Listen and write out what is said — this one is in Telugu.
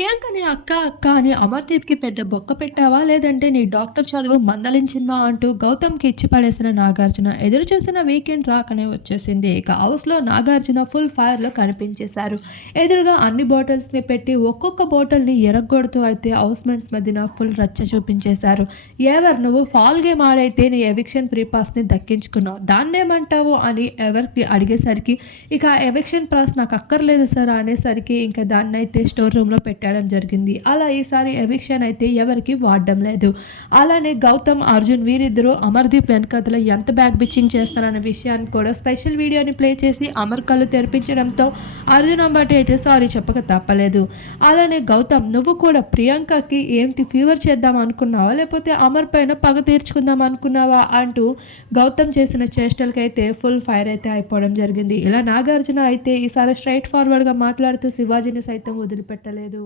ప్రియాంకని అక్క అక్క అని అమర్దీప్కి పెద్ద బొక్క పెట్టావా? లేదంటే నీ డాక్టర్ చదువు మందలించిందా అంటూ గౌతమ్కి ఇచ్చి పడేసిన నాగార్జున ఎదురు చూసిన వీకెండ్ రాకనే వచ్చేసింది. ఇక హౌస్లో నాగార్జున ఫుల్ ఫైర్లో కనిపించేశారు. ఎదురుగా అన్ని బాటిల్స్ని పెట్టి ఒక్కొక్క బాటిల్ని ఎరగొడుతూ అయితే హౌస్మెంట్స్ మధ్యన ఫుల్ రచ్చ చూపించేశారు. ఎవరు? నువ్వు ఫాల్ గేమ్ ఆడైతే నీ ఎవిక్షన్ ప్రీపాస్ని దక్కించుకున్నావు. దాన్నేమంటావు అని ఎవరికి అడిగేసరికి ఇక ఎవిక్షన్ ప్రాస్ నాకు అక్కర్లేదు సార్ అనేసరికి ఇంకా దాన్నైతే స్టోర్ రూమ్లో చేయడం జరిగింది. అలా ఈసారి ఎవిక్షన్ అయితే ఎవరికి వాడడం లేదు. అలానే గౌతమ్ అర్జున్ వీరిద్దరూ అమర్దీప్ వెనకథలో ఎంత బ్యాక్ బిచ్చింగ్ చేస్తారనే విషయాన్ని కూడా స్పెషల్ వీడియోని ప్లే చేసి అమర్ కళ్ళు తెరిపించడంతో అర్జున్ అంబటి అయితే సారీ చెప్పక తప్పలేదు. అలానే గౌతమ్ నువ్వు కూడా ప్రియాంకకి ఏంటి ఫీవర్ చేద్దాం అనుకున్నావా? లేకపోతే అమర్ పైన పగ తీర్చుకుందాం అనుకున్నావా? అంటూ గౌతమ్ చేసిన చేష్టలకైతే ఫుల్ ఫైర్ అయితే అయిపోవడం జరిగింది. ఇలా నాగార్జున అయితే ఈసారి స్ట్రైట్ ఫార్వర్డ్గా మాట్లాడుతూ శివాజీని సైతం వదిలిపెట్టలేదు.